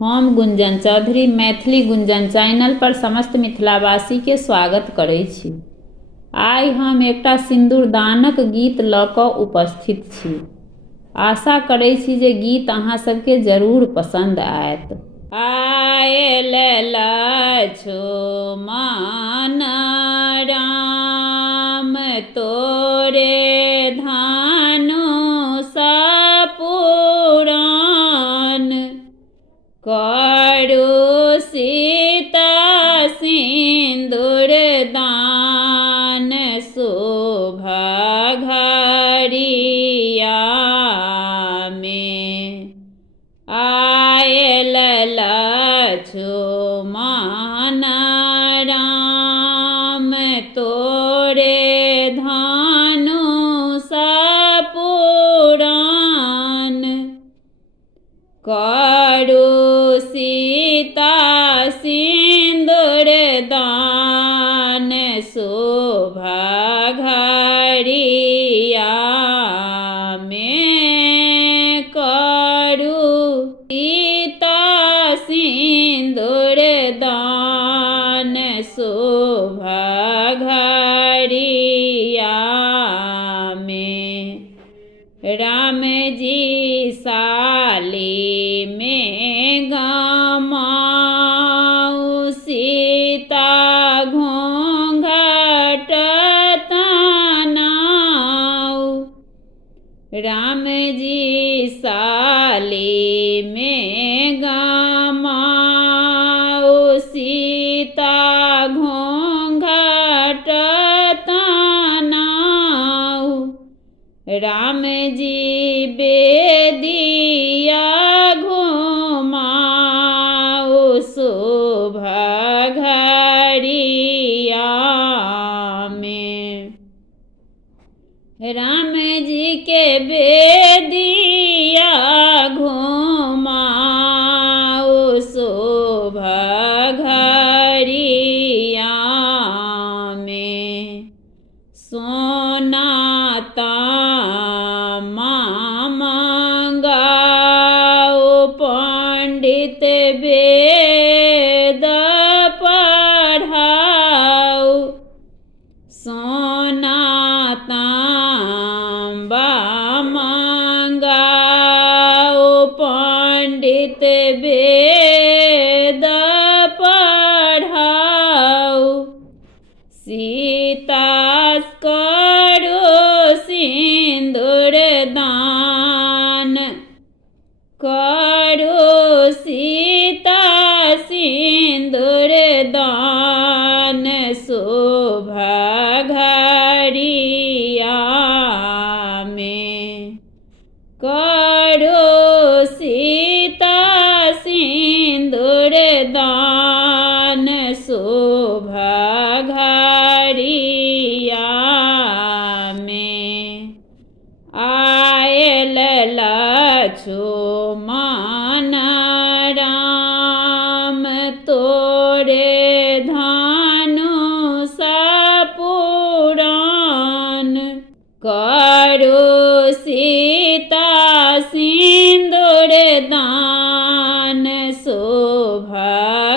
हम गुंजन चौधरी मैथिली गुंजन चैनल पर समस्त मिथिलावासी के स्वागत करै छी। आइ हम एकटा सिंदूरदानक गीत लऽ कऽ उपस्थित छी। आशा करै छी जे गीत अहाँ सबके जरूर पसंद आयत। आयल लक्ष्मण राम तोरे धनुष पुराण, करू सीता सिंदूर दान शोभा घरिया में। आयल लक्ष्मण राम तोरे धनुष पुराण, करू सीता सिंदूर दान शोभा घरिया में। करू सीता सिंदूर दान शोभा घरिया में। राम जी साली में गमाऊ, सीता घूंघट तनाऊ। राम जी साली में गमाऊ, सीता घूंघट तनाऊ। राम जी बेदिया घुमाऊ, शोभा घरिया में। राम जी के बेदिया घुमाऊ, शोभा घरिया में। सोना तामा मंगाऊ, पंडित वेद पढ़ाऊ। सोना तांबा मंगाऊ, पंडित वेद पढ़ाऊ। सीता करू सिंदूर दान, करू सीता सिंदूर दान शोभा घरिया में। करू सीता सिंदूर दान शोभा घरिया में। आयल लक्ष्मण राम तोरे धनुष पुराण, करू सीता सिंदूर दान शोभा